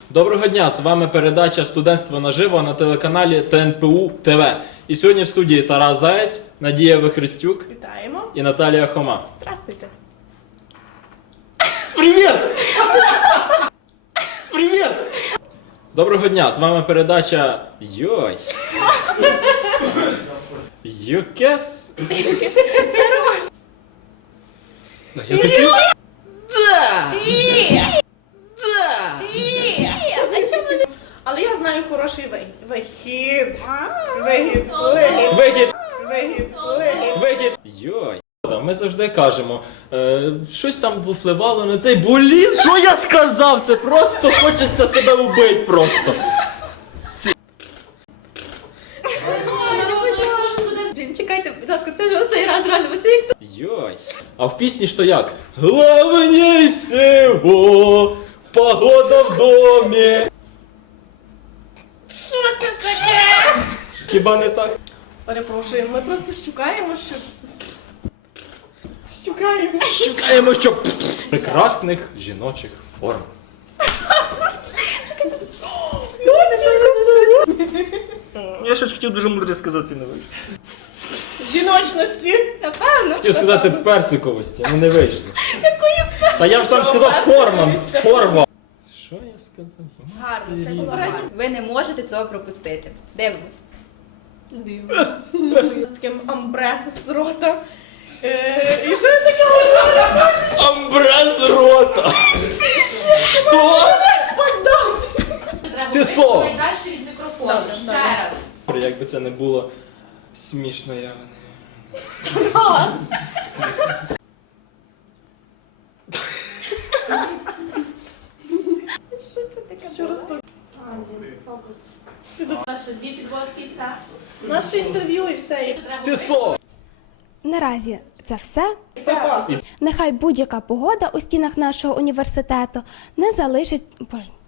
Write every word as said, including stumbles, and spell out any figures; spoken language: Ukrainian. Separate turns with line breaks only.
Доброго дня, з вами передача «Студентство наживо» на телеканалі Т Н П У Т В. І сьогодні в студії Тарас Заєць, Надія Вихрестюк
Вітаємо.
і Наталія Хома.
Здравствуйте.
Привіт! Привіт! Доброго дня, з вами передача Йой. Йокес. Я такий... Да! Да!
Але я знаю хороший вихід. Вихід. Вихід. Вихід.
Вихід!
Вихід. Вихід.
Вихід! Йой! Ми завжди кажемо, е, щось там впливало на цей боліт. Що я сказав? Це просто хочеться себе убити просто.
Блін, чекайте, будь ласка, це вже останній раз реально, бо це як...
Йой. А в пісні ж то як? Главней всего погода в домі.
Що це таке?
Хіба не так?
Перепрошую, ми просто щукаємо, щоб... Щукаємо.
Шукаємо, що прекрасних жіночих форм. Я щось хотів дуже мудро сказати, не вийшло.
Жіночності.
Напевно.
Хотів сказати персиковості, але не вийшло. Та я ж там сказав формам. Форма. Що я сказав?
Гарно, це було гарно. Ви не можете цього пропустити. Дивимось.
З таким амбре з рота. Е, І що я таке говорила?
Амбре з рота! Що? Ти що?
Найдальше від мікрофону.
Добре,
Ще
добре.
раз.
Якби це не було смішно, я не...
Клас.
Що це таке?
Що розповідати?
Фокус. Наші дві підводки і все.
Наше інтерв'ю і все.
Ти що?
Наразі це все.
Папа.
Нехай будь-яка погода у стінах нашого університету не залишить... Боже,